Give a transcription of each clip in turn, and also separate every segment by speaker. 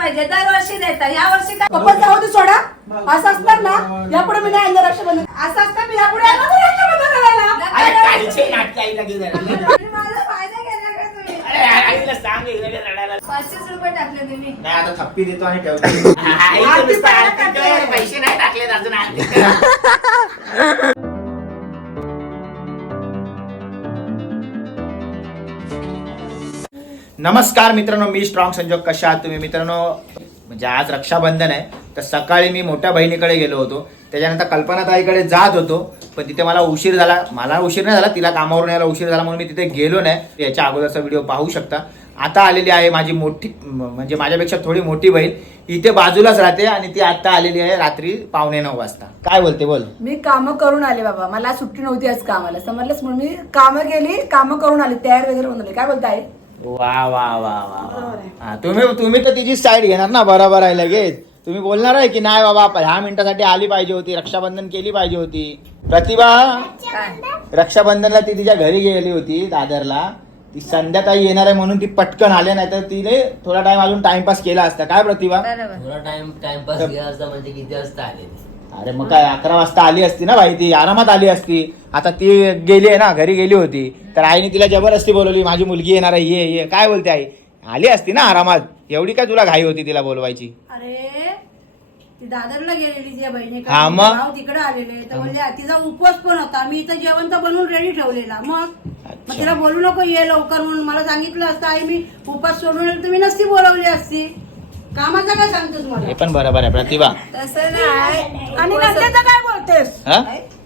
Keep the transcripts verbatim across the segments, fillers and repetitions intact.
Speaker 1: पाहिजे, दरवर्षी देता, या वर्षी काय
Speaker 2: पप्पा जाऊ दे सोडा. असं असणार ना यापुढे मी नाही आणणार रक्षाबंधन. असं असतं मी यापुढे आणणार नाही रक्षाबंधन करायला.
Speaker 3: अरे काहीच नाटक आईला घेऊन आली.
Speaker 1: माझा फायदा केला का तुम्ही?
Speaker 3: अरे आईला सांग इकडे रडायला.
Speaker 1: पाचशेच रुपये टाकले तुम्ही.
Speaker 3: नाही आता थप्पी देतो आणि ठेवतो. आईचं नुसतं आरती कर, पैसे नाही टाकले अजून आरती कर. नमस्कार मित्रांनो, मी स्ट्रॉंग संजोग. कशा आहात तुम्ही मित्रांनो? म्हणजे आज रक्षाबंधन आहे, तर सकाळी मी मोठ्या बहिणीकडे गेलो होतो. त्याच्यानंतर कल्पनाताईकडे जात होतो, पण तिथे मला उशीर झाला. मला उशीर नाही झाला, तिला कामावरून यायला उशीर झाला म्हणून मी तिथे गेलो नाही. याच्या अगोदरचा व्हिडिओ पाहू शकता. आता आलेली आहे माझी मोठी, म्हणजे माझ्यापेक्षा थोडी मोठी बहीण. इथे बाजूलाच राहते आणि ती आता आलेली आहे रात्री पावणे नऊ वाजता. काय बोलते बोल?
Speaker 2: मी कामं करून आले बाबा, मला सुट्टी नव्हती आज कामाला, समजलंच. म्हणून मी कामं केली, कामं करून आली, तयार वगैरे होऊन आली. काय बोलताय?
Speaker 3: वा वा वा वा वा. तुम्ही तुम्ही तर तिची साईड घेणार ना, बरोबर आहे. लगेच तुम्ही बोलणार आहे की नाही बाबा ह्या मिनिटासाठी आली पाहिजे होती, रक्षाबंधन केली पाहिजे होती. प्रतिभा रक्षाबंधनला ती तिच्या घरी गेली होती दादरला. ती संध्याकाळी येणार आहे म्हणून ती पटकन आले, नाही तर तिने थोडा टाइम अजून टाइमपास केला असता. काय प्रतिभा?
Speaker 4: थोडा टाइम टाइमपास केला असता. म्हणजे किती वाजता आले?
Speaker 3: अरे मग काय अकरा वाजता आली असती ना भाई, ती आरामात आली असती. आता ती गेली आहे ना, घरी गेली होती, तर आईने तिला जबरदस्ती बोलवली, माझी मुलगी येणार आहे, ये ये. काय बोलते आई? आली असती ना आरामात. एवढी काय तुला घाई होती तिला बोलवायची?
Speaker 1: अरे ती दादरला गेलेली तिच्या बहिणी
Speaker 3: हा, मग?
Speaker 1: तिकडे आलेले तर म्हणजे तिचा उपवास पण होता. मी इथं जेवण तर बनवून रेडी ठेवलेला. मग मग तिला बोलू नको ये लवकर म्हणून. मला सांगितलं असतं आई मी उपवास सोडून, तुम्ही नसती बोलवली असती. कामाचं काय सांगतोस मला?
Speaker 3: हे पण बरोबर आहे प्रतिभा.
Speaker 1: तसं नाही.
Speaker 2: आणि नंतर काय बोलतेस?
Speaker 3: हा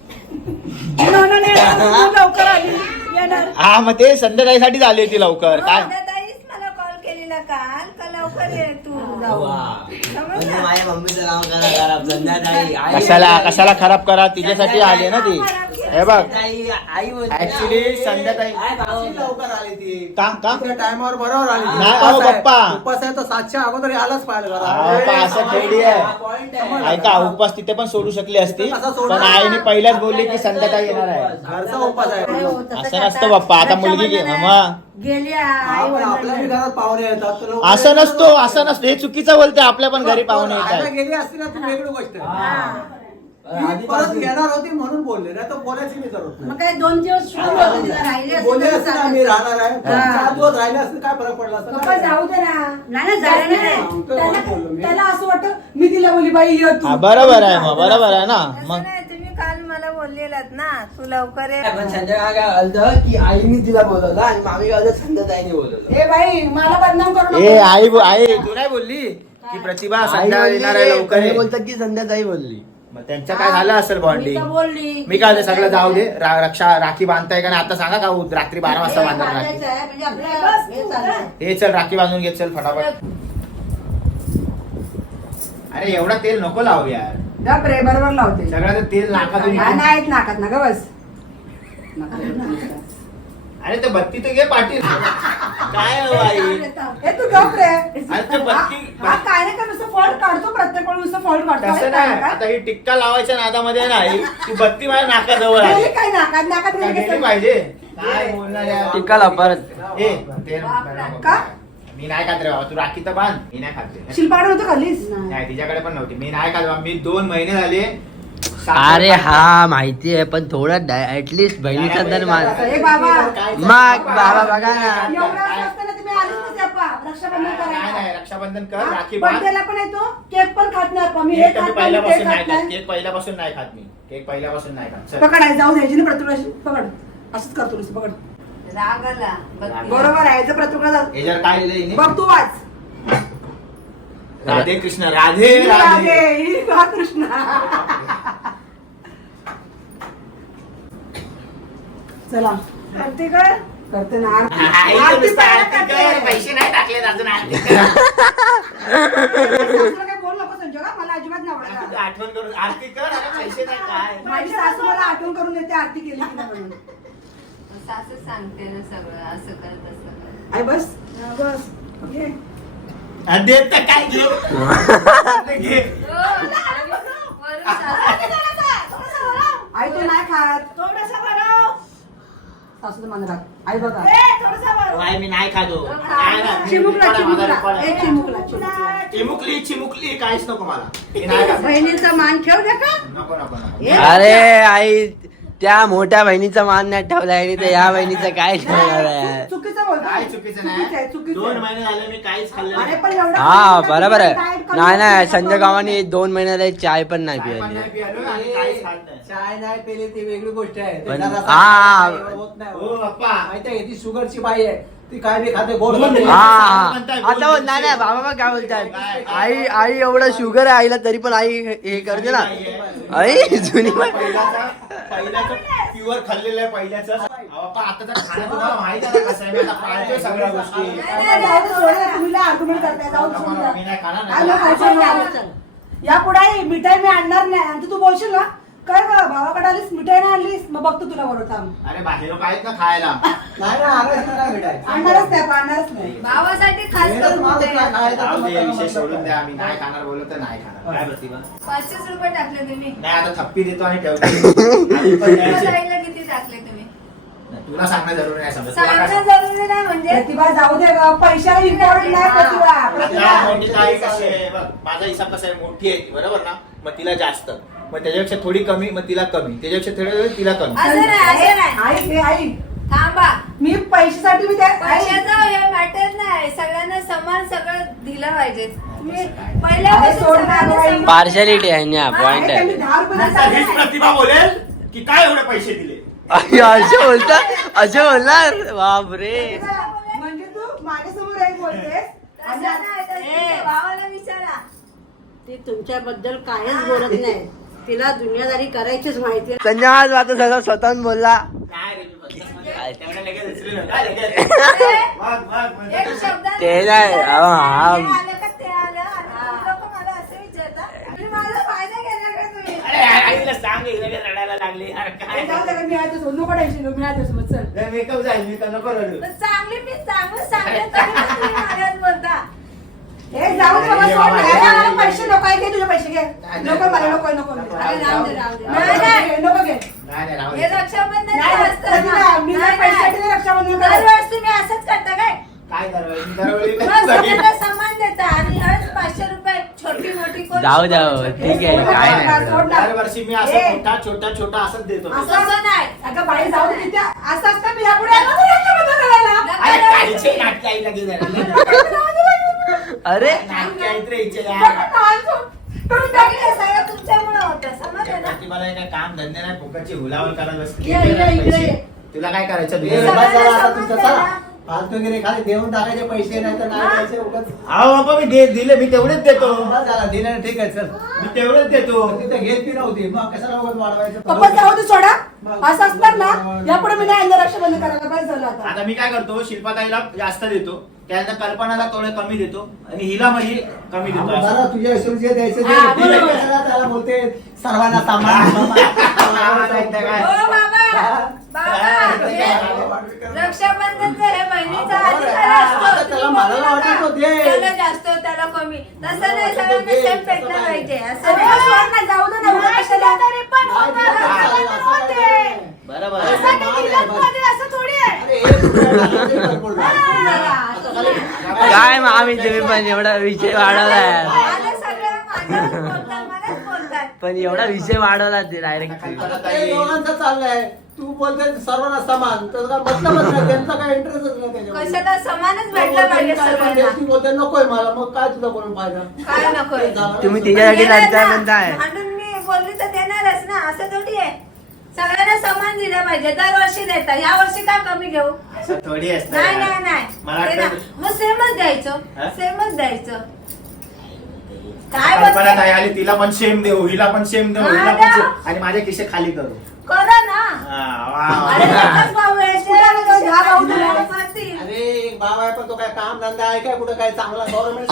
Speaker 2: लवकर आली येणार.
Speaker 3: हा मग ते संध्याकाळीसाठीच आली होती लवकर. काय
Speaker 1: ताईच मला कॉल केलेला काल का लवकर ये तू जाऊ.
Speaker 4: म्हणजे माझ्या मम्मीचं नाव करा खराब. संध्याकाळी आई
Speaker 3: कशाला कशाला खराब करा, तिच्यासाठी आली आहे ना ती. हे बघ
Speaker 4: आई आई बोलते.
Speaker 3: ऍक्च्युली संध्याकाळी
Speaker 5: लवकर आली ती.
Speaker 3: का का
Speaker 5: टायमावर बरोबर आली.
Speaker 3: नाही अहो पप्पा,
Speaker 5: उपास आहे तर सातशे अगोदर यायलाच पाहिजे
Speaker 3: अहो,
Speaker 5: घरात.
Speaker 3: पप्पा, असं थोडी आहे. ऐका, उपवास तिथे पण सोडू शकली असती, पण आईने पहिल्याच बोलली की संध्याकाळी येणार आहे.
Speaker 5: घरचा उपास आहे.
Speaker 1: नाही हो, तसं
Speaker 3: असं
Speaker 1: काय
Speaker 3: नसतं
Speaker 1: आता
Speaker 3: पप्पा. आता मुलगी गे-
Speaker 1: रक्षाबंधन
Speaker 3: मग
Speaker 1: आहे. गेली आई
Speaker 5: आपण आपल्या बी
Speaker 1: वडिलांना.
Speaker 5: घरात पाहुणे येतात तर लोक-
Speaker 3: असं नसतो, असं नसतं. हे चुकीचं बोलते. आपल्या पण घरी पाहुणे येत
Speaker 5: आता
Speaker 3: आहेत.
Speaker 5: गेली असती ना ती वेगळी गोष्ट आहे.
Speaker 1: हा.
Speaker 5: ती परत येणार होती म्हणून बोलले, नाही तर बोलायची मी करत
Speaker 1: मग
Speaker 5: नाही.
Speaker 1: काय दोन दिवस सुरू होते तिथं राहिले असते
Speaker 5: बोलले
Speaker 1: तरी
Speaker 5: असते ना
Speaker 1: चालतं.
Speaker 5: मी राहणार आहे, पण
Speaker 1: हा.
Speaker 5: चार दिवस राहिले असते काय फरक पडला असता?
Speaker 2: पप्पा जाऊ दे ना.
Speaker 1: नाही ना झालं नाही.
Speaker 2: त्याला त्याला असं वाटतं मी तिला बोली बाई ये तू.
Speaker 3: हा, बरोबर आहे मग, बरोबर आहे ना.
Speaker 1: तसं
Speaker 3: मग
Speaker 1: नाही, तुम्ही काल मला बोललेलात ना तू लवकर ये.
Speaker 4: पण संध्याकाळी काय आलं की आईने तिला बोलवलं आणि मामी काय संध्याकाळीने बोलवलं.
Speaker 2: ए बाई मला बदनाम करू
Speaker 3: ए
Speaker 2: नको.
Speaker 3: आई आई तू नाही बोलली की प्रतिभा संध्याकाळी येणार आहे लवकर
Speaker 4: आई
Speaker 3: ये?
Speaker 4: बोलतात की संध्याकाळी बोलली.
Speaker 3: मग त्यांचं काय झालं असेल
Speaker 1: मी
Speaker 3: बॉन्डिंग?
Speaker 1: तर बोलली.
Speaker 3: मी काय ते सगळं जाऊ दे. रा- रक्षा राखी बांधताय का नाही आता सांगा. का उ- रात्री बारा वाजता
Speaker 1: हे
Speaker 3: बांधणार राखी?
Speaker 1: बांधायचं आहे, म्हणजे आपलं हे चाललंय.
Speaker 3: हे चल राखी बांधून घे चल फटाफट. अरे एवढा तेल नको लावू यार.
Speaker 2: गप रे, बरोबर लावते.
Speaker 3: सगळं ते तेल नाकातून
Speaker 2: हा,
Speaker 3: येतं.
Speaker 2: नाही येत नाकात ना ग बस. नका.
Speaker 3: अरे ते बत्ती तर घे पाटील. काय हो आई?
Speaker 2: ए तू गप रे.
Speaker 3: अरे ते बत्ती
Speaker 2: हा काय नाही का नुसतं फॉल्ट काढतो, प्रत्येक वेळी नुसतं फॉल्ट काढतो.
Speaker 3: तसं
Speaker 2: काय
Speaker 3: नाही.
Speaker 2: काय?
Speaker 3: आता ही टिक्का लावायच्या नादामध्ये नाही, ती बत्ती माझ्या नाकाजवळ आहे.
Speaker 2: गेली काय नाकात नाकात
Speaker 3: का
Speaker 2: गेली
Speaker 3: गेली
Speaker 2: कसं?
Speaker 3: पाहिजे? काय बोलणार यार?
Speaker 4: टिक्का लाव परत.
Speaker 3: ए, ते-
Speaker 2: का?
Speaker 3: मी नाही खात रे बाबा. तू राखी तर बांध. मी नाही खात.
Speaker 2: शिल्पाकडे होतं खाल्लीस?
Speaker 3: नाही तिच्याकडे पण नव्हती. मी नाही खात बाबा. मी दोन महिने झाले साखर
Speaker 4: अरे
Speaker 3: खात
Speaker 4: हा माहिती आहे, पण थोडं ऍटलीस्ट बहिणीचा तर मान.
Speaker 2: ए बाबा.
Speaker 4: मग बाबा बघा ना.
Speaker 2: एवढं असं असतं ना, तुम्ही आलीच नसते अप्पा, रक्षाबंधन
Speaker 3: नाही
Speaker 2: करायला.
Speaker 3: नाही, रक्षाबंधन कर, राखी बांध.
Speaker 2: बर्थडेला पण येतो, केक पण खात नाही अप्पा. मी हे
Speaker 3: केक तर मी
Speaker 2: खात नाही, मी ते
Speaker 3: पहिल्यापासून नाही
Speaker 2: खात
Speaker 3: खात.
Speaker 2: नाही.
Speaker 3: केक पहिल्यापासून नाही खात मी. केक पहिल्यापासून नाही खात. चल.
Speaker 2: पकड आहे, जाऊ द्यायची ना प्रतिक्रिया. पकड असंच करतो नुसतं, पकड.
Speaker 1: राग आला. बत्ती.
Speaker 2: बरोबर आहे, याचं प्रतिक्रिया
Speaker 3: ह्याच्यावर काय लिहिलंय हिने?
Speaker 2: बघ तू वाच.
Speaker 3: राधे कृष्ण राधे
Speaker 2: ही
Speaker 3: राधे.
Speaker 2: राधे, ही बा कृष्णा. चला
Speaker 1: करते का?
Speaker 2: करते ना.
Speaker 3: आई तर
Speaker 2: आरती
Speaker 3: नुसतं
Speaker 2: पहिला
Speaker 3: आरती कर,
Speaker 2: करते.
Speaker 3: पैसे नाही टाकले अजून आरती कर.
Speaker 2: सासूला काही बोल नको संजोगा, मला अजिबात नाही आवडत.
Speaker 3: आठवण करून आरती कर. अरे पैसे नाही काय.
Speaker 2: माझी सासू मला आठवण करून देते आरती केली की नाही म्हणून.
Speaker 1: सासू सांगते ना सगळं असं कर तसं कर.
Speaker 2: आई बस बस घे.
Speaker 3: आणि देत तर काय घे. घे.
Speaker 2: आई तो नाही खात.
Speaker 1: थोडंसं बनव.
Speaker 2: सासूचं मान राख आई बघा
Speaker 3: काय मी नाही खातो नाही, नाही, मी-
Speaker 1: चिमुकला
Speaker 3: माझा
Speaker 1: चिमुकला
Speaker 3: रेकॉर्ड आहे.
Speaker 1: एक चिमुकला चिमुकला
Speaker 3: चिमुकली चिमुकली काहीच नको मला मी नाही खात.
Speaker 1: बहिणीचा मान ठेव दे का
Speaker 3: नको नको नको
Speaker 1: हे?
Speaker 4: अरे आई त्या मोठ्या बहिणीचा मान नाही ठेवला आणि त्या या बहिणीचं काय ठेवणार आहे
Speaker 2: चुकीचं बोलतो
Speaker 3: काय चुकीचं
Speaker 2: चुकीचं आहे,
Speaker 3: नाही
Speaker 2: चुकीचं
Speaker 3: दोन
Speaker 2: आहे.
Speaker 3: महिने झाले मी काहीच खाल्लं
Speaker 2: अरे
Speaker 3: नाही
Speaker 2: पण एवढं
Speaker 4: हा
Speaker 2: खाल्लं
Speaker 4: बरोबर
Speaker 2: तर
Speaker 4: आहे
Speaker 2: diet कमी
Speaker 4: नाही नाही
Speaker 2: होतं.
Speaker 4: संजय गावाने दोन महिन्याला चाय पण नाही
Speaker 3: काय पण
Speaker 4: पिली
Speaker 3: नाही पियालो आणि काहीच खात नाही.
Speaker 5: चाय नाही पेली ती वेगळी गोष्ट आहे
Speaker 4: पण-
Speaker 5: त्याचा रस्सा
Speaker 4: हा.
Speaker 5: काही होत नाही.
Speaker 3: हो बाप्पा
Speaker 5: माहितीये ती शुगरची बाई आहे ती काय बी खाते गोड पण नाही.
Speaker 4: हा हा.
Speaker 3: म्हणताय,
Speaker 4: आता
Speaker 3: बोल,
Speaker 4: नाही नाही
Speaker 3: बोल.
Speaker 4: बाबा बघ काय बोलताय
Speaker 3: काय?
Speaker 4: आई आई एवढं शुगर आहे आईला तरी पण आई हे करते ना आई जुनी बाई.
Speaker 3: पहिल्याचा पहिल्याचं प्युअर खाल्लेलं आहे पहिल्याचं बाप्पा आताचा खाणं तुम्हाला माहिती आहे ना कसं आहे मी आता पाळतोय सगळ्या गोष्टी
Speaker 2: जाऊ दे, सोडा, तुम्ही लय argument करताय, जाऊ दे, सोडून द्या.
Speaker 3: मी नाही खाणार
Speaker 2: काय नको,
Speaker 3: नाही.
Speaker 2: काय नको. या पुढे मिठाई मी आणणार नाही आणि तू बोलशील ना काय बा, भावाकडे आलीस मिठाई नाही आणलीस मग बघतो तुला बरोबर आम्ही
Speaker 3: अरे बाहेर लोक आहेत ना खायला
Speaker 5: नाही ना आणायचं नाही भेटायचं.
Speaker 2: आणणारच नाही आणणारच नाही
Speaker 6: भावासाठी खास
Speaker 5: वेळच
Speaker 6: करून
Speaker 5: माणूस
Speaker 6: कुठे?
Speaker 5: नाही खायचा
Speaker 3: जाऊ
Speaker 5: तर
Speaker 3: दे,
Speaker 5: मग
Speaker 3: विषय
Speaker 5: मतलब
Speaker 3: सोडून द्या
Speaker 5: काय?
Speaker 3: मी नाही खाणार बोललो तर नाही खाणार काय प्रतिभा
Speaker 6: पाचशेच रुपये टाकले तुम्ही
Speaker 3: नाही आता थप्पी देतो आणि ठेवतो आधी पण
Speaker 6: तुला
Speaker 3: द्यायचे.
Speaker 6: जायला किती टाकले तुम्ही
Speaker 3: नाही, तुला सांगणं जरुरी नाही समजत तुला काय
Speaker 6: सांगणं जरुरी नाही म्हणजे
Speaker 2: प्रतिभा जाऊ दे ग, पैशाला इम्पॉर्टंट नाही प्रतिभा
Speaker 3: आता
Speaker 2: प्रतिभा
Speaker 3: मोठी ताई कशी आहे बघ माझा हिसाब कसा आहे मोठी आहे ती, बरोबर ना मग तिला जास्त मग त्याच्यापेक्षा थोडी कमी मग तिला कमी त्याच्यापेक्षा थोडी तिला कमी
Speaker 6: असं नाही असं नाही
Speaker 2: आई हे आई
Speaker 6: थांबा
Speaker 2: मी पैशासाठी मी त्या आई-
Speaker 6: पैशाचा हे मॅटर नाही सगळ्यांना समान सगळं दिलं पाहिजे तुम्ही
Speaker 2: अरे सोड
Speaker 6: पहिल्यापासून
Speaker 2: ना,
Speaker 6: सगळ्यांना
Speaker 2: बाई.
Speaker 6: समान-
Speaker 4: पार्शालिटी आहे ना पॉइंट
Speaker 2: आई, त्यांनी
Speaker 4: आहे
Speaker 2: दहा रुपये
Speaker 3: नंतर
Speaker 2: देतात.
Speaker 3: हीच प्रतिभा बोलेल की काय एवढे पैसे दिले
Speaker 4: आई, असं बोलतात असं बोलणार बापरे
Speaker 2: म्हणजे तू माझ्यासमोर आई बोलतेस
Speaker 6: तसं नाही, तसं नाही. भावाला विचारा
Speaker 1: ती तुमच्याबद्दल काहीच बोलत नाही तिला दुनियादारी करायचीच माहिती
Speaker 4: संजय आज आता सगळं स्वतःहून बोलला
Speaker 3: काय रे तू बदमाश? तेवढं लगेच उचलू नका, लगेच. मग, मग, मग.
Speaker 6: एक शब्दाने
Speaker 4: ते नाही,
Speaker 6: विचारायचं.
Speaker 4: हा.
Speaker 6: हे आलं का ते आलं आणि तुम्ही लोकं मला असं विचारता तुम्ही माझा फायदा घेणार का तुम्ही
Speaker 3: अरे आईला सांग एक लगेच रडायला लागली अरे काय
Speaker 2: जाऊ दे, मी आहे तुझं नको टेन्शन घेऊ मी आहे तुझं चल
Speaker 3: मेकअप जाईल मी नको रडू
Speaker 6: पण चांगली मी चांगलं सांगते तरी पण तुम्ही माझ्याच बोलता
Speaker 2: हे जाऊ दे बाबा, सोड ना. अरे, मला पैसे नको आहे, घे तुझे पैसे घे नको मला नको नको
Speaker 1: अरे राहू दे राहू दे
Speaker 2: नाही, नाही, घे, नको घे
Speaker 3: नाही नाही राहू
Speaker 6: हे
Speaker 3: दे.
Speaker 6: रक्षाबंधन
Speaker 2: नाही,
Speaker 6: असतं
Speaker 2: प्रतिभा,
Speaker 6: ना.
Speaker 2: मी
Speaker 6: नाही,
Speaker 2: नाही पैशासाठी
Speaker 6: नाही.
Speaker 2: नाही रक्षाबंधन करत.
Speaker 6: दरवेळेस तुम्ही असंच करता काय
Speaker 3: काय दरवेळी दरवेळी
Speaker 6: मग सगळ्यांना समान देता आणि हळद पाचशे रुपये छोटी मोठी कोण
Speaker 4: जाऊ द्या,
Speaker 6: छोटी-
Speaker 4: ठीक आहे, काय नाही.
Speaker 2: सोड ना.
Speaker 3: दरवर्षी मी असं
Speaker 2: ए.
Speaker 3: मोठा छोटा छोटा असंच देतो
Speaker 2: असं-
Speaker 6: असं नाही
Speaker 2: अगं बाई जाऊ दे तिथे असं असतं मी यापुढे आलो तर रक्षाबंधन करायला.
Speaker 3: अरे काहीचे नाटके आईला घे जरा.
Speaker 4: अरे
Speaker 3: नाटके आहेत रे हिचे
Speaker 2: बघ
Speaker 3: यार.
Speaker 2: ना, आणतो. करून
Speaker 6: सगळं
Speaker 2: टाकले.
Speaker 6: सगळं तुमच्यामुळे होतं समजलं ना
Speaker 3: प्रतिभाला काय काम धंदे नाही फुकटची हुलावल करत बसते
Speaker 1: ये, इकडे, इकडे
Speaker 3: पैसे.
Speaker 1: ये.
Speaker 3: तुला काय करायचं
Speaker 5: ए,
Speaker 3: तुझं?
Speaker 5: बस जरा आता
Speaker 6: सगळ्यांना
Speaker 5: तुमचं
Speaker 6: समान
Speaker 5: चला.
Speaker 6: द्या.
Speaker 5: फालतू वगैरे खाली देऊन टाकायचे पैसे नाही तर नाही द्यायचे उगाच.
Speaker 3: अहो बाबा मी दे दिले मी तेवढेच देतो
Speaker 5: बस झाला दिलं ठीक आहे चल
Speaker 3: मी तेवढेच देतो
Speaker 5: तिथे घेत बी नव्हती मग कशाला उगाच वाढवायचं
Speaker 2: पप्पा जाऊ दे सोडा असं असणार ना यापुढे मी नाही आणणार रक्षाबंधन करायला काय झालं आता
Speaker 3: आता मी काय करतो शिल्पाताईला जास्त देतो त्यानंतर कल्पनाला थोडं कमी देतो आणि हिला म्हणजे कमी देतो असं.
Speaker 5: मला तुझ्या हिशोब जे द्यायचं ते
Speaker 1: हा,
Speaker 5: ठीक आहे,
Speaker 1: बरोबर.
Speaker 5: कशाला त्याला बोलते सर्वांना सामान
Speaker 3: काय?
Speaker 6: हो बाबा बाबा हे रक्षाबंधनचं हे बहिणीचा अधिकार असतो
Speaker 5: आता त्याला मला वाटत होते.
Speaker 6: त्याला जास्त त्याला कमी तसं नाही सगळ्यांना सेम भेटलं पाहिजे असं
Speaker 2: अरे
Speaker 6: नाही.
Speaker 2: सोड ना, जाऊ दे ना, उगाच
Speaker 6: नाही
Speaker 2: कशाला?
Speaker 6: दिलं तरी पण
Speaker 5: नाही
Speaker 6: होतं.
Speaker 5: दिलं तरी
Speaker 6: रक्षाबंधन
Speaker 5: चालेल, असं
Speaker 6: होते.
Speaker 5: काय?
Speaker 3: बरोबर
Speaker 5: अरे,
Speaker 3: आहे.
Speaker 6: असं नाही दिलं मध्ये असं थोडी आहे
Speaker 5: अरे, एक रुपया टाकला तरी भरपूर झालं. आता खाली-
Speaker 4: काय मग आम्ही तुम्ही पण एवढा विषय वाढवलाय
Speaker 6: आलं सगळं माझ्यावर बोलतात मलाच बोलतात
Speaker 4: पण एवढा विषय वाढवला ते डायरेक्ट
Speaker 3: कल्पना
Speaker 5: ते
Speaker 3: ताई
Speaker 5: दोघांचं चाललंय तू बोलते सर्वांना समान तर काय मतलबच नाही त्यांचा काय इंटरेस्टच नाही त्याच्यामध्ये.
Speaker 6: कशाला समानच भेटलं पाहिजे
Speaker 5: काय
Speaker 6: सगळ्यांना
Speaker 5: पाहिजे? ती बोलते नकोय मला मग काय तुला बोलून पाहिजे
Speaker 6: काय नकोय
Speaker 4: तुम्ही तिच्यासाठी
Speaker 6: देणार
Speaker 4: लढताय
Speaker 6: ना.
Speaker 4: म्हणताय
Speaker 6: भांडून मी बोलली तर देणारच ना असं थोडी आहे सगळ्यांना समान दिलं पाहिजे दरवर्षी देतात या वर्षी का कमी घेऊ
Speaker 3: असं थोडी असतं
Speaker 6: नाही
Speaker 3: यार.
Speaker 6: नाही नाही
Speaker 3: मला
Speaker 6: ते ना.
Speaker 3: वाटतं-
Speaker 6: मग सेमच द्यायचं
Speaker 3: हा?
Speaker 6: सेमच द्यायचं काय
Speaker 3: कल्पना ताई
Speaker 6: बोलते
Speaker 3: आली तिला पण सेम देऊ हिला पण सेम देऊ
Speaker 6: हा,
Speaker 3: हिला पण
Speaker 6: द्या.
Speaker 3: same. आणि माझे खिसे खाली करू
Speaker 6: करा ना
Speaker 3: हा, वा,
Speaker 6: अरे
Speaker 3: वा.
Speaker 6: एकच भाऊ आहे,
Speaker 2: कुठे
Speaker 6: ते
Speaker 2: दहा भाऊ
Speaker 6: तुला
Speaker 2: तुला?
Speaker 6: मारतील.
Speaker 5: अरे एक भाव आहे पण तो काय काम धंदा आहे काय कुठं काय चांगला गव्हर्नमेंट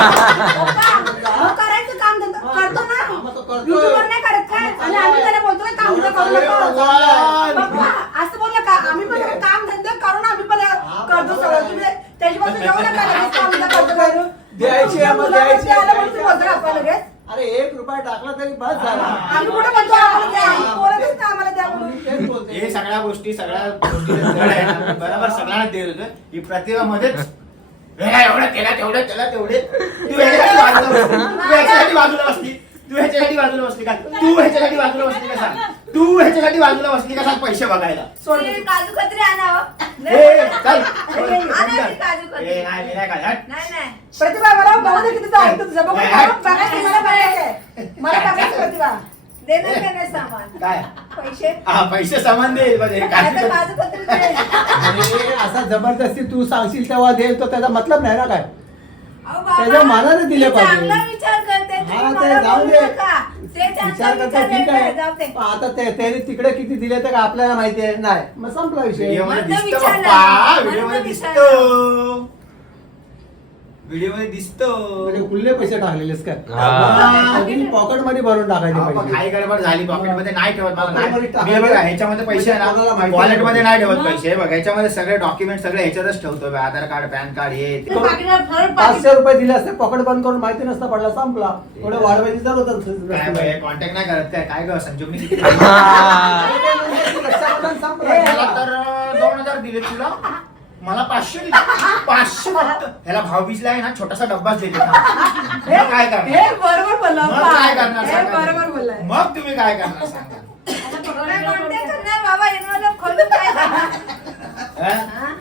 Speaker 2: मग करायचं काम धंदा करतो ना
Speaker 5: मग तो करतोय.
Speaker 2: युट्यूबवर नाही करत काय आणि आम्ही त्याला बोलतो काय काम धंदा करू नका. पप्पा, असं बोल नका आम्ही पण काम धंदा करून आम्ही पण करतो सगळं तुम्ही त्याच्यापासून जाऊ नका लगेच काम धंदा करतो करू.
Speaker 5: द्यायची आहे, मग
Speaker 2: तुला
Speaker 5: द्यायची
Speaker 2: पैसे आले
Speaker 5: आहे.
Speaker 2: म्हणून तू बोलतो का आपण लगेच
Speaker 5: अरे एक रुपया टाकला तरी बस झाला.
Speaker 2: आम्ही कुठे म्हणतो आम्हाला द्या, आम्ही बोलतच ना आम्हाला द्या म्हणून.
Speaker 5: मी तेच बोलतोय.
Speaker 3: हे सगळ्या गोष्टी सगळ्या गोष्टी बरोबर सगळ्यांना देत होतं. ही प्रतिभा मध्येच "हे काय एवढं केलं तेवढं केलं तेवढे तू ह्याच्यासाठी बाजूला बसली तू ह्याच्यासाठी बाजूला बसली तू ह्याच्यासाठी बाजूला बसली का तू ह्याच्यासाठी बाजूला बसली का सांग तू ह्याच्यासाठी बाजूला बसली का सांग पैसे बघायला
Speaker 6: ते काजू कतरी आणावं
Speaker 3: ए, चल.
Speaker 6: आणायची काजू कतरी.
Speaker 3: ए, नाही मी नाही काय हट.
Speaker 6: नाही नाही
Speaker 2: प्रतिभा मला बघू दे किती ऐकतो तुझं बघू दे. मला बघायचं मला बघायचंय मला बघायचं प्रतिभा.
Speaker 6: देणार का नाही सामान
Speaker 3: काय
Speaker 6: पैसे
Speaker 3: हा पैसे सामान दे म्हणजे काय
Speaker 6: आता काजू कतरी दे.
Speaker 5: अरे असा जबरदस्ती तू सांगशील तेव्हा देईल तो त्याचा मतलब नाही ना काय.
Speaker 6: अहो बाबा,
Speaker 5: त्याच्या मनाने दिले
Speaker 6: मी
Speaker 5: पाहिजे.
Speaker 6: चांगला विचार करते
Speaker 5: हा,
Speaker 6: तुम्ही
Speaker 5: ते
Speaker 6: मला
Speaker 5: जाऊ
Speaker 6: बोलू
Speaker 5: दे.
Speaker 6: नका. ते
Speaker 5: विचार
Speaker 6: चांगला
Speaker 5: करता
Speaker 6: विचार
Speaker 5: ठीक
Speaker 6: वेगळा आहे, जाऊ दे.
Speaker 5: आहे आता ते त्याने तिकडे किती दिले तर काय आपल्याला माहिती आहे नाही मग संपला विषय.
Speaker 3: व्हिडिओ मध्ये
Speaker 6: म्हणून
Speaker 3: दिसतो
Speaker 6: विचारलं.
Speaker 3: पप्पा
Speaker 6: म्हणून
Speaker 3: व्हिडिओ मध्ये
Speaker 6: विचारलं.
Speaker 3: दिसतो व्हिडिओ मध्ये दिसतो
Speaker 5: म्हणजे खुल्ले पैसे टाकलेलेस काय
Speaker 4: हा.
Speaker 5: पॉकेट मध्ये भरून टाकायचे
Speaker 3: हा, पण
Speaker 5: पैसे.
Speaker 3: घाई गडबड झाली पॉकेट मध्ये नाही ठेवत मला
Speaker 5: Pocket मध्ये
Speaker 3: नाही
Speaker 5: टाकायचं.
Speaker 3: मी बघा ह्याच्यामध्ये पैसे आहे
Speaker 5: कोणाला
Speaker 3: ना
Speaker 5: माहिती
Speaker 3: वॉलेट
Speaker 5: नाही.
Speaker 3: मध्ये नाही ठेवत पैसे बघ ह्याच्यामध्ये सगळे डॉक्युमेंट सगळे ह्याच्यातच ठेवतो बघ. आधार कार्ड पॅन कार्ड हे ते.
Speaker 1: ते पाकिटात फरक पाकिट
Speaker 5: पाचशे रुपये दिले असते पॉकेट बंद करून माहिती नसता पडला संपला एवढं वाढवायची जरूरत
Speaker 3: काय कॉन्टॅक्ट नाही करत काय काय ग संजोगनी किती
Speaker 4: हा.
Speaker 3: मला तर अं, दोन हजार दिले तुला मला पाचशे दिले पाचशे फक्त ह्याला भाव बीजला आहे ना छोटासा डब्बाच देते मग काय करणार
Speaker 2: हे बरोबर बोलला
Speaker 3: मग काय करणार
Speaker 2: हे
Speaker 3: सांगा
Speaker 2: बरोबर
Speaker 3: तुम्ही?
Speaker 2: बोललाय.
Speaker 3: मग तुम्ही काय करणार सांगा
Speaker 6: थोडं contact करणार बाबा इन्व्हॉल्व खोलून काय करणार?
Speaker 3: हा?
Speaker 6: हा?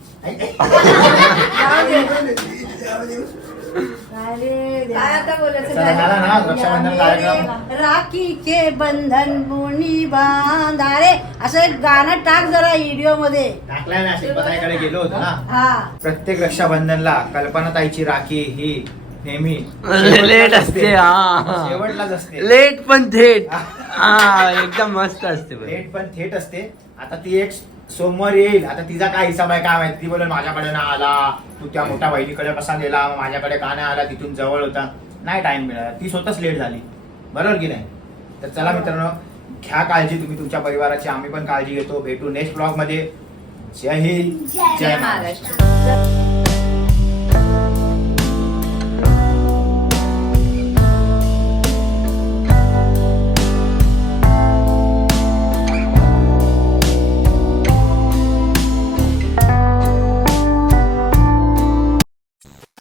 Speaker 2: अरे देवा.
Speaker 6: काय आता बोलायचं
Speaker 3: चला, झाला ना रक्षाबंधन कार्यक्रम
Speaker 1: राखीचे बंधन गुणी बांधारे असं एक गाणं टाक जरा व्हिडिओ मध्ये
Speaker 3: टाकलाय ना शिल्पताईकडे गेलो होतो ना
Speaker 1: हा
Speaker 3: प्रत्येक रक्षाबंधनला कल्पनाताईची राखी ही नेहमी
Speaker 4: लेट असते हा
Speaker 3: शेवटलाच असते
Speaker 4: लेट पण थेट हा एकदम मस्त असते पण.
Speaker 3: थेट पण थेट असते आता ती एक सोमवार येईल आता तिचा काय हिसाब आहे काय माहिती ती बोलेल माझ्याकडे ना आला तू त्या मोठ्या बहिणीकडे कसा गेला मग माझ्याकडे का नाही आला तिथून जवळ होता नाही टाइम मिळाला ती स्वतःच लेट झाली बरोबर की नाही तर चला मित्रांनो घ्या काळजी तुम्ही तुमच्या परिवाराची आम्ही पण काळजी घेतो भेटू नेक्स्ट ब्लॉग मध्ये जय हिंद
Speaker 6: जय महाराष्ट्र